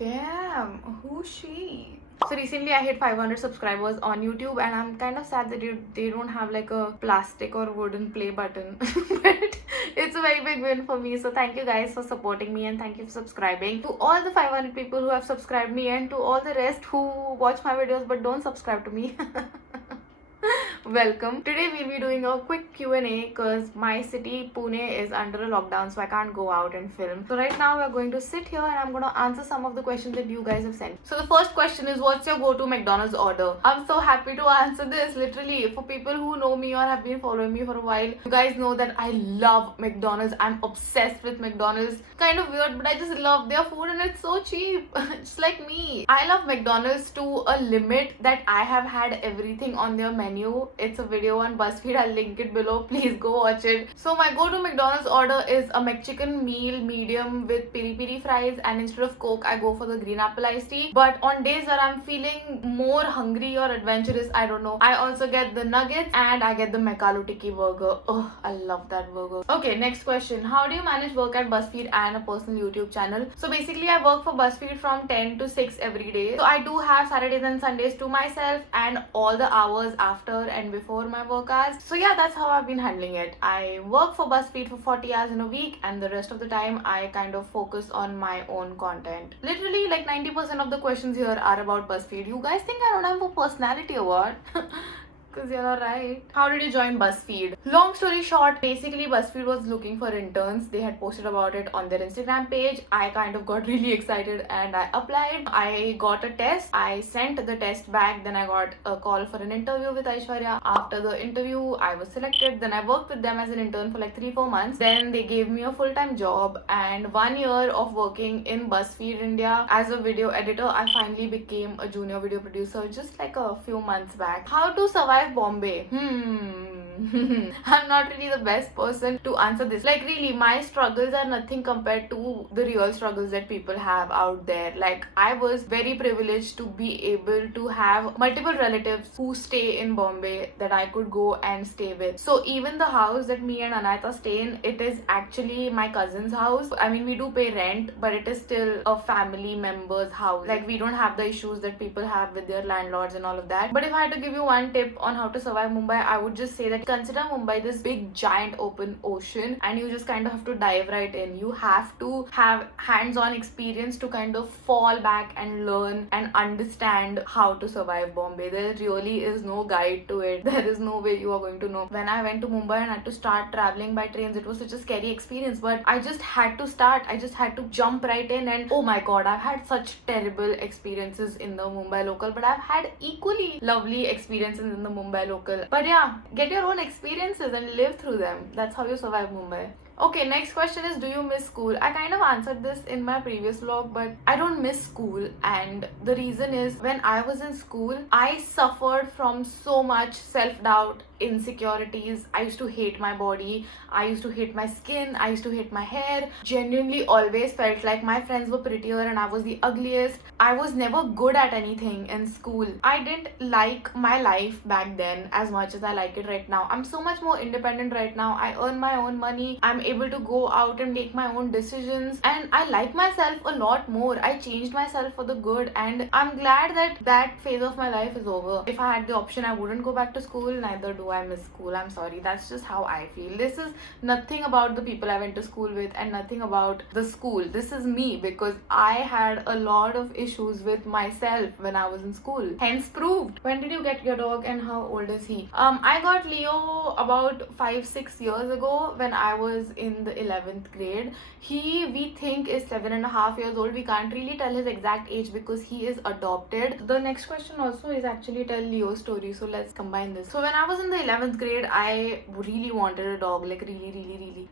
Damn, who's she? So recently I hit 500 subscribers on YouTube and I'm kind of sad that they don't have like a plastic or wooden play button. But it's a very big win for me. So thank you guys for supporting me and thank you for subscribing. To all the 500 people who have subscribed me and to all the rest who watch my videos but don't subscribe to me. Welcome. Today we'll be doing a quick Q&A because my city Pune is under a lockdown, so I can't go out and film. So right now we're going to sit here and I'm going to answer some of the questions that you guys have sent. So the first question is, what's your go-to McDonald's order? I'm so happy to answer this. Literally, for people who know me or have been following me for a while, you guys know that I love McDonald's. I'm obsessed with McDonald's. Kind of weird, but I just love their food and it's so cheap. Just like me. I love McDonald's to a limit that I have had everything on their menu. It's a video on BuzzFeed. I'll link it below. Please go watch it. So my go-to McDonald's order is a McChicken meal medium with piri piri fries, and instead of Coke, I go for the green apple iced tea. But on days where I'm feeling more hungry or adventurous, I don't know, I also get the nuggets and I get the McAloo Tikki burger. Oh, I love that burger. Okay, next question. How do you manage work at BuzzFeed and a personal YouTube channel? So basically, I work for BuzzFeed from 10 to 6 every day. So I do have Saturdays and Sundays to myself and all the hours after and before my work hours. So yeah, that's how I've been handling it. I work for BuzzFeed for 40 hours in a week and the rest of the time I kind of focus on my own content. Literally like 90% of the questions here are about BuzzFeed. You guys think I don't have a personality or what? Because you're right. How did you join BuzzFeed? Long story short, basically BuzzFeed was looking for interns. They had posted about it on their Instagram page. I kind of got really excited and I applied. I got a test. I sent the test back. Then I got a call for an interview with Aishwarya. After the interview, I was selected. Then I worked with them as an intern for like 3-4 months. Then they gave me a full-time job and 1 year of working in BuzzFeed India as a video editor. I finally became a junior video producer just like a few months back. How to survive Bombay? I'm not really the best person to answer this. Like really, my struggles are nothing compared to the real struggles that people have out there. Like I was very privileged to be able to have multiple relatives who stay in Bombay that I could go and stay with. So even the house that me and Anayata stay in, it is actually my cousin's house. I mean, we do pay rent, but it is still a family member's house. Like we don't have the issues that people have with their landlords and all of that. But if I had to give you one tip on how to survive Mumbai, I would just say that consider Mumbai this big giant open ocean and you just kind of have to dive right in. You have to have hands-on experience to kind of fall back and learn and understand how to survive Bombay. There really is no guide to it. There is no way you are going to know. When I went to Mumbai and had to start traveling by trains, it was such a scary experience, but I just had to start. I just had to jump right in and oh my god, I've had such terrible experiences in the Mumbai local, but I've had equally lovely experiences in the Mumbai local. But yeah, get your own experiences and live through them. That's how you survive Mumbai. Okay, next question is, do you miss school? I kind of answered this in my previous vlog, but I don't miss school, and the reason is when I was in school, I suffered from so much self-doubt, insecurities. I used to hate my body. I used to hate my skin. I used to hate my hair. Genuinely always felt like my friends were prettier and I was the ugliest. I was never good at anything in school. I didn't like my life back then as much as I like it right now. I'm so much more independent right now. I earn my own money. I'm able to go out and make my own decisions and I like myself a lot more. I changed myself for the good and I'm glad that that phase of my life is over. If I had the option, I wouldn't go back to school. Neither do I miss school. I'm sorry. That's just how I feel. This is nothing about the people I went to school with and nothing about the school. This is me because I had a lot of issues with myself when I was in school. Hence proved. When did you get your dog and how old is he? I got Leo about 5-6 years ago when I was in the 11th grade. We think is 7.5 years old. We can't really tell his exact age because he is adopted. The next question also is actually tell Leo's story. So let's combine this. So when I was in the 11th grade, I really wanted a dog, like really.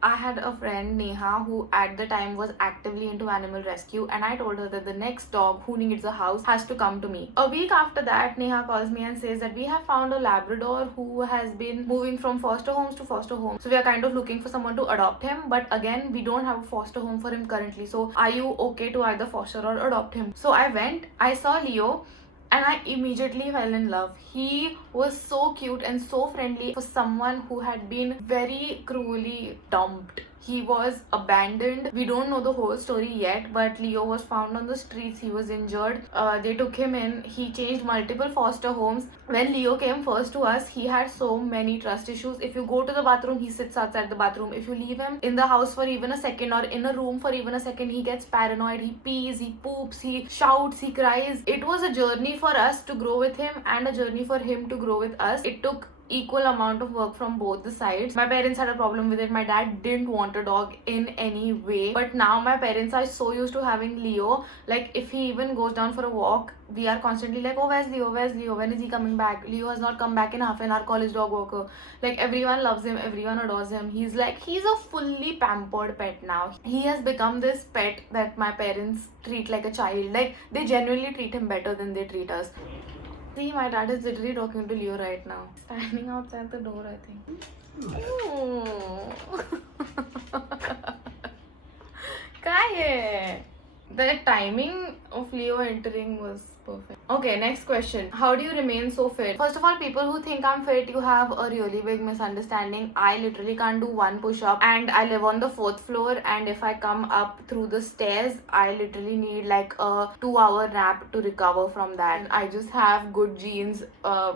I had a friend, Neha, who at the time was actively into animal rescue, and I told her that the next dog who needs a house has to come to me. A week after that, Neha calls me and says that we have found a Labrador who has been moving from foster homes to foster homes. So we are kind of looking for someone to adopt him, but again, we don't have a foster home for him currently. So are you okay to either foster or adopt him? So I went, I saw Leo, and I immediately fell in love. He was so cute and so friendly for someone who had been very cruelly dumped He was abandoned. We don't know the whole story yet, but Leo was found on the streets. He was injured. They took him in. He changed multiple foster homes. When Leo came first to us, he had so many trust issues. If you go to the bathroom, he sits outside the bathroom. If you leave him in the house for even a second or in a room for even a second, he gets paranoid. He pees, he poops, he shouts, he cries. It was a journey for us to grow with him and a journey for him to grow with us. It took equal amount of work from both the sides. My parents had a problem with it. My dad didn't want a dog in any way, but now my parents are so used to having Leo. Like if he even goes down for a walk, we are constantly like, oh, where's Leo, where's Leo, when is he coming back? Leo has not come back in half an hour. College dog walker. Like everyone loves him, everyone adores him. He's a fully pampered pet now. He has become this pet that my parents treat like a child. Like they genuinely treat him better than they treat us. See, my dad is literally talking to Leo right now. Standing outside the door, I think. काय है? The timing of Leo entering was perfect. Okay, next question. How do you remain so fit? First of all, people who think I'm fit, you have a really big misunderstanding. I literally can't do one push-up and I live on the 4th floor, and if I come up through the stairs, I literally need like a 2-hour nap to recover from that. I just have good genes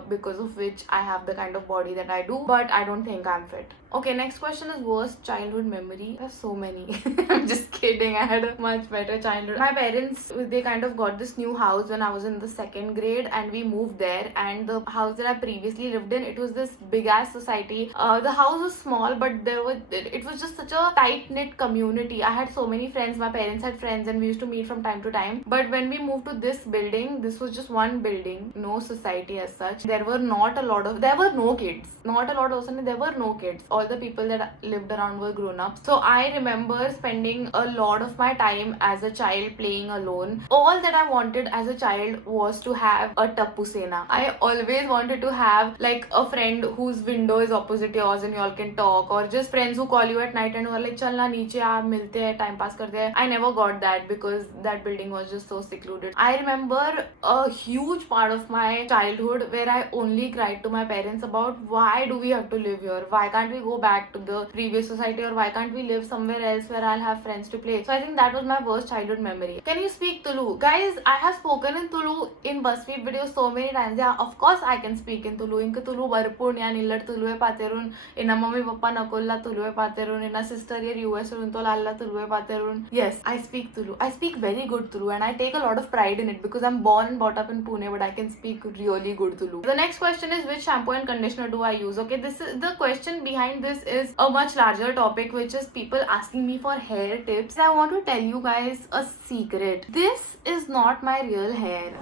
because of which I have the kind of body that I do, but I don't think I'm fit. Okay, next question is worst childhood memory. There's so many. I'm just kidding. I had a much better childhood. My parents, they kind of got this new house when I was in the 2nd grade, and we moved there. And the house that I previously lived in, it was this big ass society. The house was small, but it was just such a tight knit community. I had so many friends. My parents had friends, and we used to meet from time to time. But when we moved to this building, this was just one building, no society as such. There were no kids. Not a lot of sudden, there were no kids. All the people that lived around were grown up. So I remember spending a lot of my time as a child playing alone. All that I wanted as a child was to have a Tappu Sena. I always wanted to have like a friend whose window is opposite yours and you all can talk, or just friends who call you at night and who are like, chal na niche aap milte hai, time pass karte hai. I never got that because that building was just so secluded. I remember a huge part of my childhood where I only cried to my parents about why do we have to live here? Why can't we go back to the previous society, or why can't we live somewhere else where I'll have friends to play? So I think that was my worst childhood memory. Can you speak Tulu? Guys, I have spoken in Tulu in BuzzFeed videos so many times. Yeah, of course I can speak in Tulu. Inka Tulu barpun ya nillar Tulu e paterun. Inna mummy papa nakolla Tulu e paterun. Inna sister yer US unto lalla Tulu e paterun. Yes, I speak Tulu. I speak very good Tulu, and I take a lot of pride in it because I'm born and brought up in Pune, but I can speak really good Tulu. The next question is, which shampoo and conditioner do I use? Okay, this is the question behind this is a much larger topic, which is people asking me for hair tips. I want to tell you guys a secret. This is not my real hair.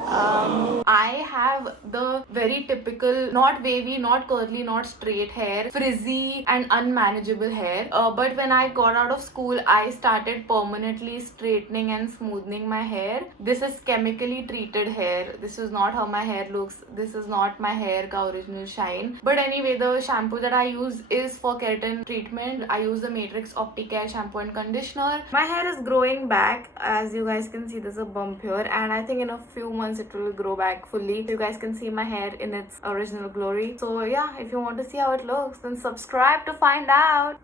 I have the very typical, not wavy, not curly, not straight hair, frizzy and unmanageable hair. But when I got out of school, I started permanently straightening and smoothing my hair. This is chemically treated hair. This is not how my hair looks. This is not my hair ka original shine. But anyway, the shampoo that I use is for keratin treatment. I use the Matrix Opticare shampoo and conditioner. My hair is growing back. As you guys can see, there's a bump here, and I think in a few months it will grow back fully. You guys can see my hair in its original glory. So yeah, if you want to see how it looks, then subscribe to find out.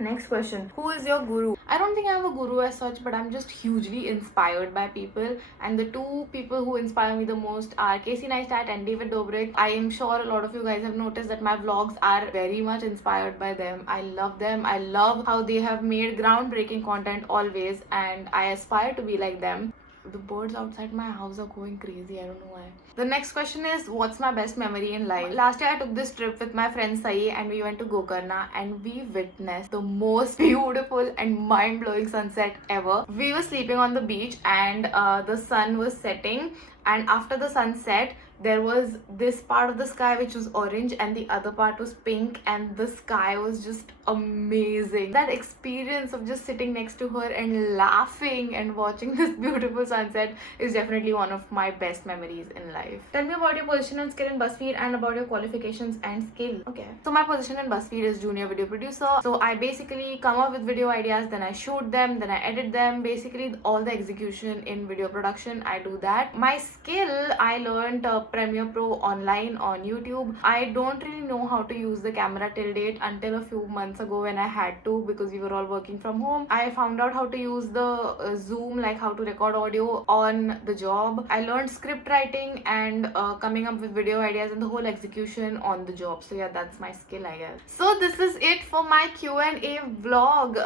Next question. Who is your guru? I don't think I have a guru as such, but I'm just hugely inspired by people. And the two people who inspire me the most are Casey Neistat and David Dobrik. I am sure a lot of you guys have noticed that my vlogs are very much inspired by them. I love them. I love how they have made groundbreaking content always, and I aspire to be like them. The birds outside my house are going crazy. I don't know why. The next question is, what's my best memory in life? Last year I took this trip with my friend Sai, and we went to Gokarna, and we witnessed the most beautiful and mind-blowing sunset ever. We were sleeping on the beach, and the sun was setting, and after the sunset there was this part of the sky which was orange and the other part was pink, and the sky was just amazing. That experience of just sitting next to her and laughing and watching this beautiful sunset is definitely one of my best memories in life. Tell me about your position and skill in BuzzFeed and about your qualifications and skill. Okay, so my position in BuzzFeed is junior video producer. So I basically come up with video ideas, then I shoot them, then I edit them. Basically all the execution in video production, I do that. My skill, I learned Premiere Pro online on YouTube. I don't really know how to use the camera till date until a few months ago when I had to, because we were all working from home. I found out how to use the Zoom, like how to record audio on the job. I learned script writing and coming up with video ideas and the whole execution on the job. So yeah, that's my skill, I guess. So this is it for my Q&A vlog.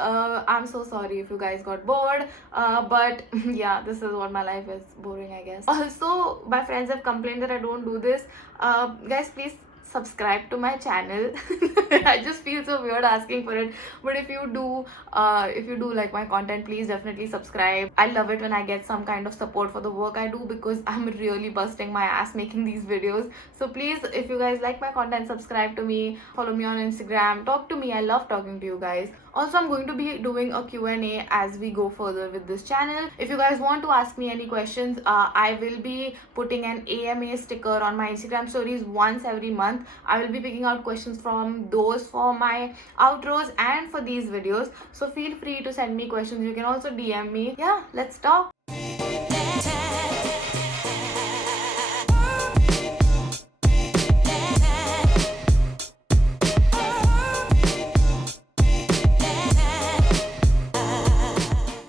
I'm so sorry if you guys got bored, but yeah, this is what my life is, boring, I guess. Also, my friends have complained that I don't do this. Guys, please subscribe to my channel. I just feel so weird asking for it, but if you do like my content, please definitely subscribe. I love it when I get some kind of support for the work I do, because I'm really busting my ass making these videos. So please, if you guys like my content, subscribe to me, follow me on Instagram, talk to me. I love talking to you guys. Also, I'm going to be doing a Q&A as we go further with this channel. If you guys want to ask me any questions, I will be putting an AMA sticker on my Instagram stories once every month. I will be picking out questions from those for my outros and for these videos. So feel free to send me questions. You can also DM me. Yeah, let's talk.